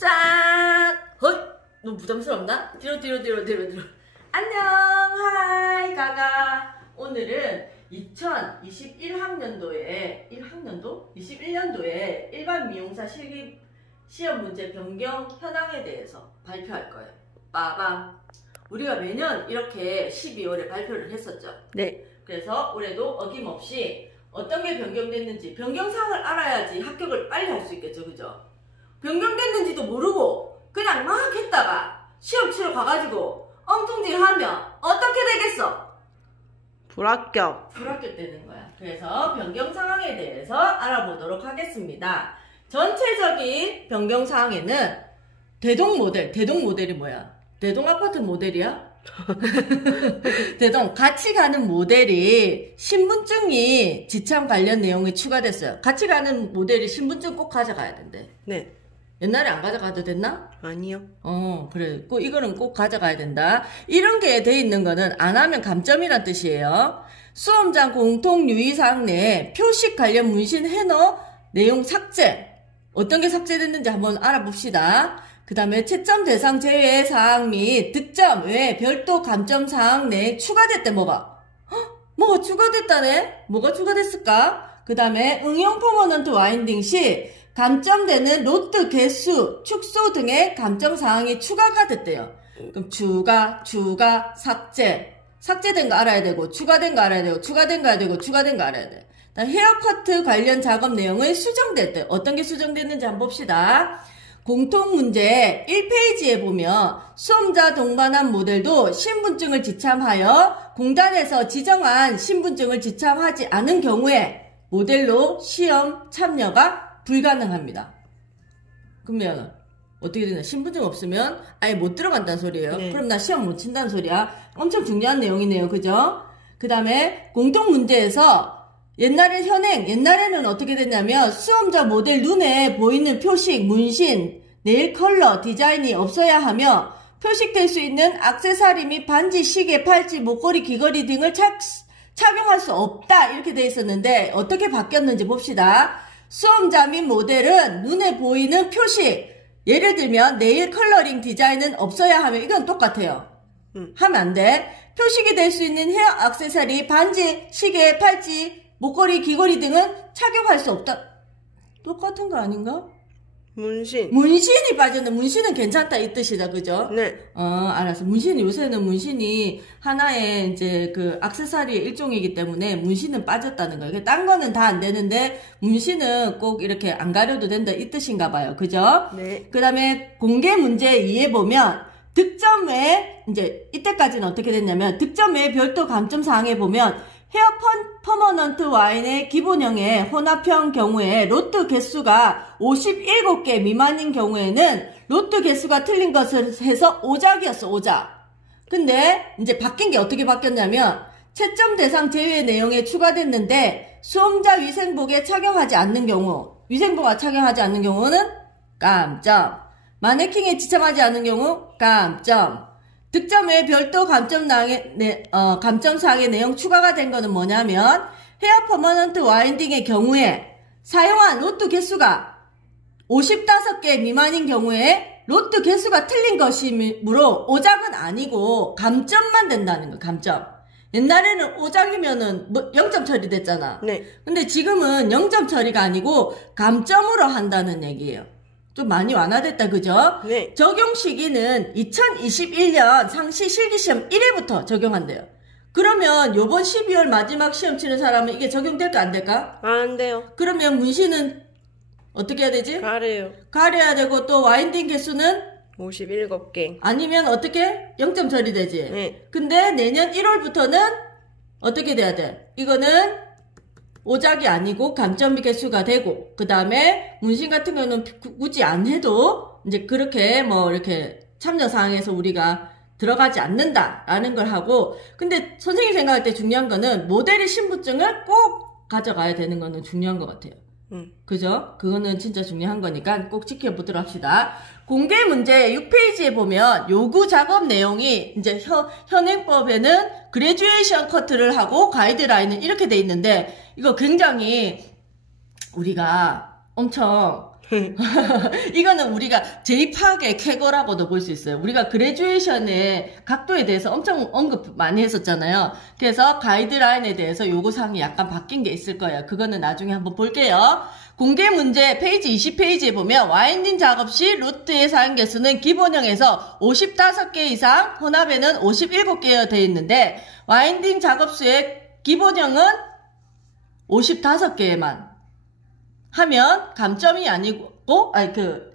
짠! 헛! 너무 부담스럽나? 뒤로. 안녕! 하이, 가가! 오늘은 2021학년도에, 21년도에 일반 미용사 실기 시험 문제 변경 현황에 대해서 발표할 거예요. 빠밤! 우리가 매년 이렇게 12월에 발표를 했었죠. 네. 그래서 올해도 어김없이 어떤 게 변경됐는지, 변경사항을 알아야지 합격을 빨리 할 수 있겠죠. 그죠? 변경됐는지도 모르고 그냥 막 했다가 시험 치러 가가지고 엉뚱질하면 어떻게 되겠어? 불합격. 불합격되는 거야. 그래서 변경 상황에 대해서 알아보도록 하겠습니다. 전체적인 변경 사항에는 대동 모델이 뭐야? 대동 아파트 모델이야? 대동 같이 가는 모델이 신분증이 지참 관련 내용이 추가됐어요. 같이 가는 모델이 신분증 꼭 가져가야 된대. 네. 옛날에 안 가져가도 됐나? 아니요. 그래. 이거는 꼭 가져가야 된다. 이런 게 돼 있는 거는 안 하면 감점이란 뜻이에요. 수험장 공통 유의사항 내에 표식 관련 문신 해너 내용 삭제. 어떤 게 삭제됐는지 한번 알아봅시다. 그 다음에 채점 대상 제외 사항 및 득점 외 별도 감점 사항 내에 추가됐대. 뭐가 추가됐다네? 뭐가 추가됐을까? 그 다음에 응용 퍼머넌트 와인딩 시 감점되는 로트 개수, 축소 등의 감점 사항이 추가가 됐대요. 그럼 추가, 삭제된 거 알아야 되고, 추가된 거 알아야 되고, 추가된 거 알아야 되고, 추가된 거 알아야 돼. 헤어커트 관련 작업 내용이 수정됐대. 어떤 게 수정됐는지 한번 봅시다. 공통 문제 1페이지에 보면 수험자 동반한 모델도 신분증을 지참하여 공단에서 지정한 신분증을 지참하지 않은 경우에 모델로 시험 참여가 불가능합니다. 그러면 어떻게 되나? 신분증 없으면 아예 못 들어간다는 소리예요. 네. 그럼 나 시험 못 친다는 소리야. 엄청 중요한 내용이네요. 그죠? 그 다음에 공통 문제에서 옛날에는 어떻게 됐냐면 수험자 모델 눈에 보이는 표식, 문신, 네일 컬러, 디자인이 없어야 하며 표식될 수 있는 액세서리 및 반지, 시계, 팔찌, 목걸이, 귀걸이 등을 착용할 수 없다. 이렇게 돼 있었는데 어떻게 바뀌었는지 봅시다. 수험자 및 모델은 눈에 보이는 표식, 예를 들면 네일 컬러링 디자인은 없어야 하며 이건 똑같아요. 하면 안 돼. 표식이 될 수 있는 헤어 액세서리, 반지, 시계, 팔찌, 목걸이, 귀걸이 등은 착용할 수 없다. 똑같은 거 아닌가? 문신이 빠졌는데 문신은 괜찮다 이 뜻이다. 그죠? 네. 알았어. 요새는 문신이 하나의 이제 그 액세서리의 일종이기 때문에 문신은 빠졌다는 거예요. 딴 거는 다 안 되는데 문신은 꼭 이렇게 안 가려도 된다 이 뜻인가 봐요. 그죠? 네. 그 다음에 공개 문제 2에 보면 득점 외에 이제 이때까지는 어떻게 됐냐면 득점 외에 별도 감점 사항에 보면 헤어 퍼머넌트 와인의 기본형의 혼합형 경우에 로트 개수가 57개 미만인 경우에는 로트 개수가 틀린 것을 해서 오작이었어. 오작. 근데 이제 바뀐 게 어떻게 바뀌었냐면 채점 대상 제외 내용에 추가됐는데 수험자 위생복에 착용하지 않는 경우, 위생복을 착용하지 않는 경우는 감점, 마네킹에 지참하지 않는 경우 감점, 득점 외 별도 감점사항의 내용 추가가 된 거는 뭐냐면 헤어 퍼머넌트 와인딩의 경우에 사용한 로트 개수가 55개 미만인 경우에 로트 개수가 틀린 것이므로 오작은 아니고 감점만 된다는 거예요. 감점. 옛날에는 오작이면은 0점 처리됐잖아. 네. 근데 지금은 0점 처리가 아니고 감점으로 한다는 얘기예요. 좀 많이 완화됐다. 그죠? 네. 적용 시기는 2021년 상시 실기시험 1회부터 적용한대요. 그러면 요번 12월 마지막 시험 치는 사람은 이게 적용될까 안 될까? 안 돼요. 그러면 문신은 어떻게 해야 되지? 가려야 되고 또 와인딩 개수는 57개. 아니면 어떻게? 0점 처리되지? 네. 근데 내년 1월부터는 어떻게 돼야 돼? 이거는 오작이 아니고 감점 개수가 되고, 그 다음에 문신 같은 경우는 굳이 안 해도 이제 그렇게 이렇게 참여사항에서 우리가 들어가지 않는다라는 걸 하고, 근데 선생님 생각할 때 중요한 거는 모델의 신분증을 꼭 가져가야 되는 거는 중요한 것 같아요. 그죠? 그거는 진짜 중요한 거니까 꼭 지켜보도록 합시다. 공개 문제 6페이지에 보면 요구 작업 내용이 이제 현행법에는 그레듀에이션 커트를 하고 가이드라인은 이렇게 돼 있는데 이거 굉장히 우리가 엄청 이거는 우리가 제2파악의 쾌거라고도 볼 수 있어요. 우리가 그레듀에이션의 각도에 대해서 엄청 언급 많이 했었잖아요. 그래서 가이드라인에 대해서 요구사항이 약간 바뀐 게 있을 거예요. 그거는 나중에 한번 볼게요. 공개 문제 페이지 20페이지에 보면 와인딩 작업 시 루트의 사용 개수는 기본형에서 55개 이상, 혼합에는 57개여 되어 있는데 와인딩 작업수의 기본형은 55개만 하면 감점이 아니고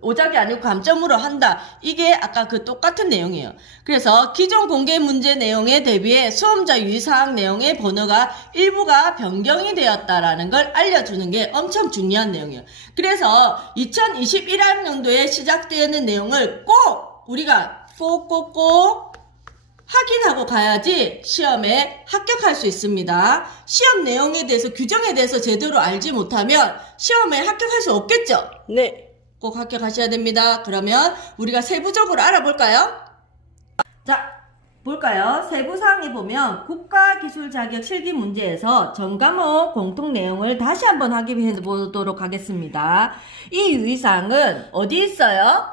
오작이 아니고 감점으로 한다. 이게 아까 그 똑같은 내용이에요. 그래서 기존 공개 문제 내용에 대비해 수험자 유의사항 내용의 번호가 일부가 변경이 되었다라는 걸 알려주는 게 엄청 중요한 내용이에요. 그래서 2021학년도에 시작되는 내용을 꼭 우리가 꼭 확인하고 가야지 시험에 합격할 수 있습니다. 시험 내용에 대해서 규정에 대해서 제대로 알지 못하면 시험에 합격할 수 없겠죠? 네. 꼭 합격하셔야 됩니다. 그러면 우리가 세부적으로 알아볼까요? 자, 볼까요? 세부사항에 보면 국가기술자격 실기 문제에서 전 과목 공통 내용을 다시 한번 확인해 보도록 하겠습니다. 이 유의사항은 어디 있어요?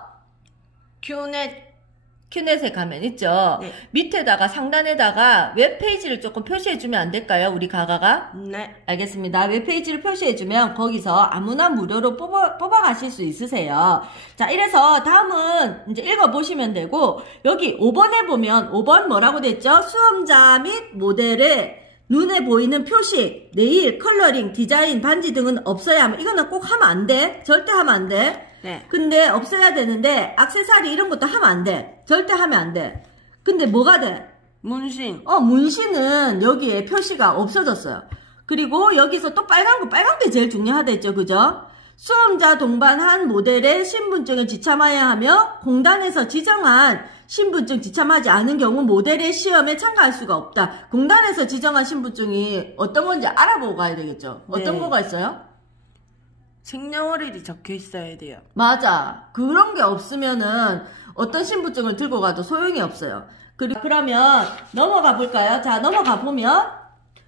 큐넷에 가면 있죠. 네. 밑에다가 상단에다가 웹페이지를 조금 표시해주면 안 될까요? 우리 가가가? 네. 알겠습니다. 웹페이지를 표시해주면 거기서 아무나 무료로 뽑아가실 수 있으세요. 자, 이래서 다음은 이제 읽어보시면 되고 여기 5번에 보면 5번 뭐라고 됐죠? 수험자 및 모델의 눈에 보이는 표식, 네일, 컬러링, 디자인, 반지 등은 없어야 하면 이거는 꼭 하면 안 돼. 절대 하면 안 돼. 네. 근데 없어야 되는데 액세서리 이런 것도 하면 안 돼. 절대 하면 안 돼. 근데 뭐가 돼? 문신. 문신은 여기에 표시가 없어졌어요. 그리고 여기서 또 빨간 게 제일 중요하다 했죠. 그죠? 수험자 동반한 모델의 신분증을 지참해야 하며 공단에서 지정한 신분증 지참하지 않은 경우 모델의 시험에 참가할 수가 없다. 공단에서 지정한 신분증이 어떤 건지 알아보고 가야 되겠죠. 어떤 네. 거가 있어요? 생년월일이 적혀 있어야 돼요. 맞아. 그런 게 없으면은 어떤 신분증을 들고 가도 소용이 없어요. 그러면 넘어가 볼까요? 자, 넘어가 보면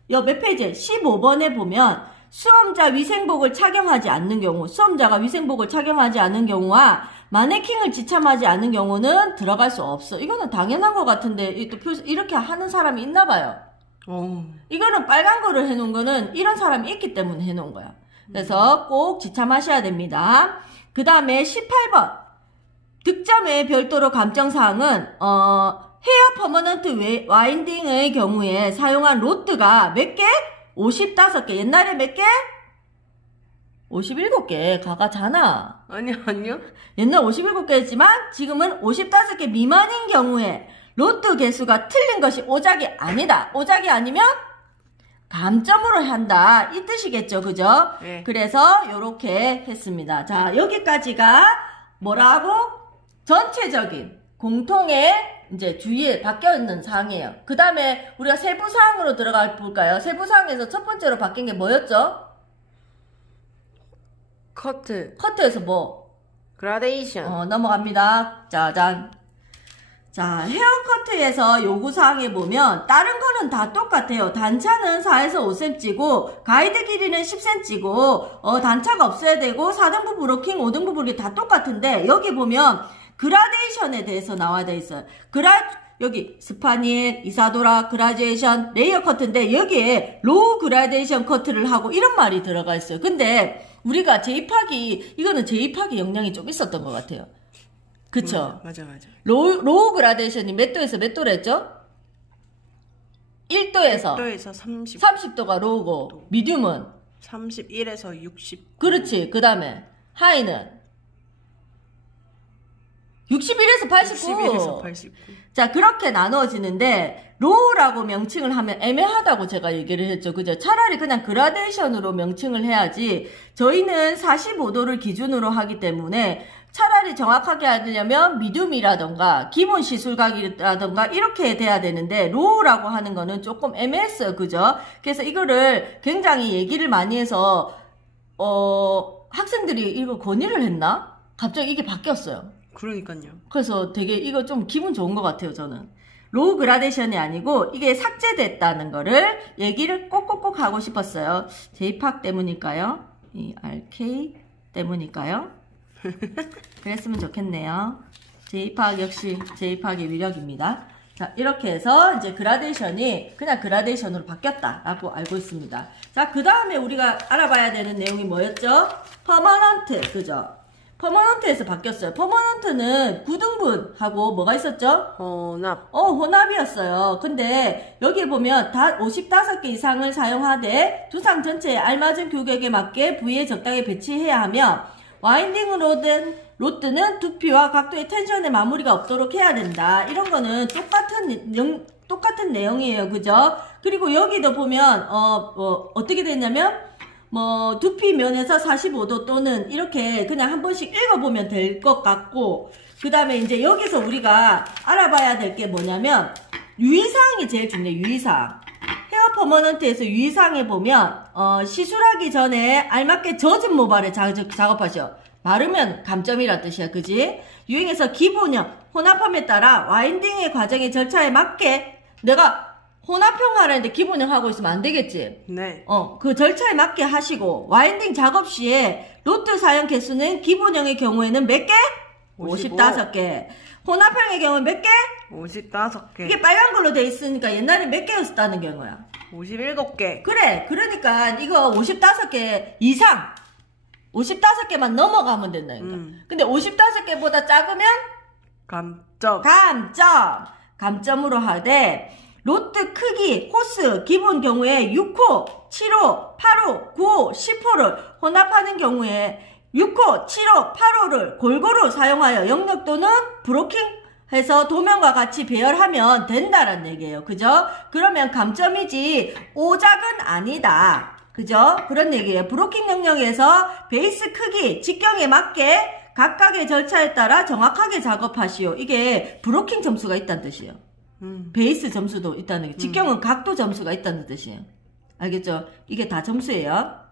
몇 페이지? 15번에 보면 수험자 위생복을 착용하지 않는 경우, 수험자가 위생복을 착용하지 않는 경우와 마네킹을 지참하지 않는 경우는 들어갈 수 없어. 이거는 당연한 것 같은데 이렇게 하는 사람이 있나 봐요. 이거는 빨간 거를 해놓은 거는 이런 사람이 있기 때문에 해놓은 거야. 그래서 꼭 지참하셔야 됩니다. 그 다음에 18번 득점에 별도로 감정사항은 헤어 퍼머넌트 와인딩의 경우에 사용한 로트가 몇 개? 55개. 옛날에 몇 개? 57개. 가가잖아. 아니요. 옛날 57개였지만 지금은 55개 미만인 경우에 로트 개수가 틀린 것이 오작이 아니다. 오작이 아니면 감점으로 한다. 이 뜻이겠죠. 그죠? 네. 그래서 요렇게 했습니다. 자, 여기까지가 뭐라고? 전체적인 공통의 이제 주의에 바뀌어 있는 사항이에요. 그 다음에 우리가 세부 사항으로 들어가 볼까요? 세부 사항에서 첫 번째로 바뀐 게 뭐였죠? 커트에서 뭐? 그라데이션. 넘어갑니다. 짜잔. 자, 헤어커트에서 요구사항에 보면 다른 거는 다 똑같아요. 단차는 4에서 5cm고 가이드 길이는 10cm고 단차가 없어야 되고 4등분 브로킹, 5등분 브로킹 다 똑같은데 여기 보면 그라데이션에 대해서 나와 있어요. 여기 스파니엘, 이사도라, 그라데이션, 레이어 커트인데 여기에 로우 그라데이션 커트를 하고 이런 말이 들어가 있어요. 근데 우리가 이거는 제2파기 영향이 좀 있었던 것 같아요. 그쵸? 맞아. 로우 그라데이션이 몇 도에서 몇 도로 했죠? 1도에서 30도가 로우고 미디움은 31에서 60. 그렇지. 그 다음에 하이는 61에서 89. 자, 그렇게 나누어지는데 로우라고 명칭을 하면 애매하다고 제가 얘기를 했죠. 그죠? 차라리 그냥 그라데이션으로 명칭을 해야지 저희는 45도를 기준으로 하기 때문에 차라리 정확하게 하려면 미디움이라던가 기본 시술각이라던가 이렇게 돼야 되는데 로우라고 하는 거는 조금 애매했어요. 그죠? 그래서 이거를 굉장히 얘기를 많이 해서 학생들이 이거 건의를 했나? 갑자기 이게 바뀌었어요. 그러니까요. 그래서 되게 이거 좀 기분 좋은 것 같아요. 저는 로우 그라데이션이 아니고 이게 삭제됐다는 거를 얘기를 꼭꼭꼭 하고 싶었어요. 제2팍 때문일까요? 이 RK 때문일까요? 그랬으면 좋겠네요. J-POP 역시 J-POP의 위력입니다. 자, 이렇게 해서 이제 그라데이션이 그냥 그라데이션으로 바뀌었다라고 알고 있습니다. 자, 그 다음에 우리가 알아봐야 되는 내용이 뭐였죠? 퍼머넌트, 그죠? 퍼머넌트에서 바뀌었어요. 퍼머넌트는 9등분하고 뭐가 있었죠? 혼합. 혼합이었어요. 근데 여기 보면 55개 이상을 사용하되 두상 전체에 알맞은 규격에 맞게 부위에 적당히 배치해야 하며 와인딩으로 된 로드는 두피와 각도의 텐션의 마무리가 없도록 해야 된다. 이런 거는 똑같은 내용이에요. 그죠? 그리고 여기도 보면 어떻게 됐냐면 두피 면에서 45도 또는 이렇게 그냥 한 번씩 읽어보면 될 것 같고, 그 다음에 이제 여기서 우리가 알아봐야 될 게 뭐냐면 유의사항이 제일 중요해요. 유의사항. 헤어 퍼머넌트에서 유의사항에 보면 시술하기 전에 알맞게 젖은 모발을 작업하셔. 바르면 감점이란 뜻이야. 그지? 유행에서 기본형 혼합함에 따라 와인딩의 과정의 절차에 맞게 내가 혼합형 하라는데 기본형 하고 있으면 안 되겠지? 네. 그 절차에 맞게 하시고, 와인딩 작업 시에 로트 사용 개수는 기본형의 경우에는 몇 개? 55개. 혼합형의 경우는 몇 개? 55개. 이게 빨간 걸로 돼 있으니까 옛날에 몇 개였다는 경우야? 57개. 그래. 그러니까 이거 55개 이상, 55개만 넘어가면 된다니까. 근데 55개보다 작으면? 감점으로 하되, 로트 크기, 호스, 기본 경우에 6호, 7호, 8호, 9호, 10호를 혼합하는 경우에 6호, 7호, 8호를 골고루 사용하여 영역도는 브로킹해서 도면과 같이 배열하면 된다라는 얘기예요. 그죠? 그러면 감점이지 오작은 아니다. 그죠? 그런 얘기예요. 브로킹 영역에서 베이스 크기, 직경에 맞게 각각의 절차에 따라 정확하게 작업하시오. 이게 브로킹 점수가 있다는 뜻이에요. 베이스 점수도 있다는 게, 직경은 각도 점수가 있다는 뜻이에요. 알겠죠? 이게 다 점수예요.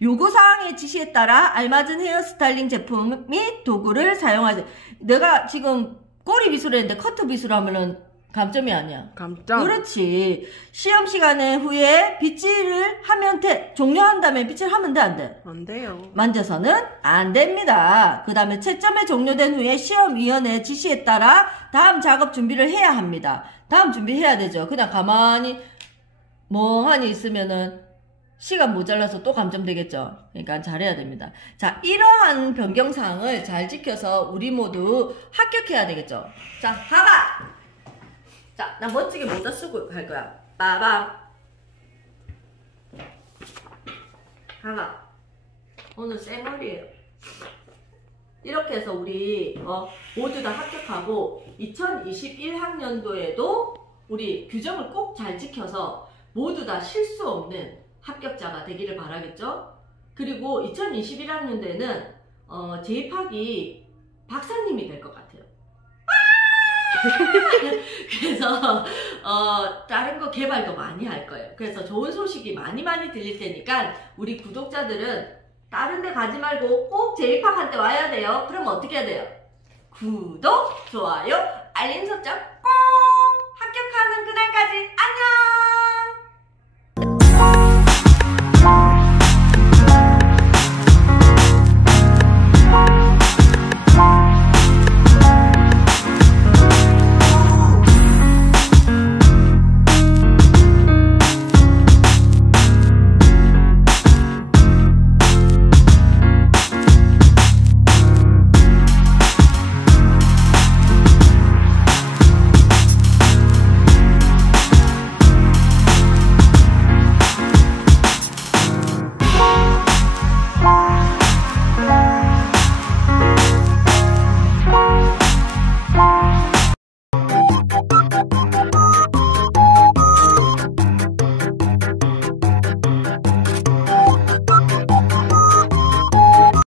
요구사항의 지시에 따라 알맞은 헤어스타일링 제품 및 도구를 사용하세요. 내가 지금 꼬리 비술했는데 커트 비술하면은 감점이 아니야. 감점. 그렇지. 시험 시간에 후에 빗질을 하면 돼. 종료한 다음에 빗질 하면 돼, 안 돼? 안 돼요. 만져서는 안 됩니다. 그 다음에 채점에 종료된 후에 시험위원회 지시에 따라 다음 작업 준비를 해야 합니다. 다음 준비해야 되죠. 그냥 가만히 멍하니 있으면은 시간 모자라서 또 감점되겠죠. 그러니까 잘해야 됩니다. 자, 이러한 변경사항을 잘 지켜서 우리 모두 합격해야 되겠죠. 자, 하가! 자, 나 멋지게 모자 쓰고 갈 거야. 빠밤. 하가. 오늘 쌩얼이에요. 이렇게 해서 우리 모두 다 합격하고 2021학년도에도 우리 규정을 꼭 잘 지켜서 모두 다 실수 없는 합격자가 되기를 바라겠죠. 그리고 2021학년도에는 J-POP이 박사님이 될 것 같아요. 그래서 다른 거 개발도 많이 할 거예요. 그래서 좋은 소식이 많이 들릴 테니까 우리 구독자들은 다른 데 가지 말고 꼭 J-POP한테 와야 돼요. 그럼 어떻게 해야 돼요? 구독, 좋아요, 알림 설정 꼭! 합격하는 그날까지 안녕!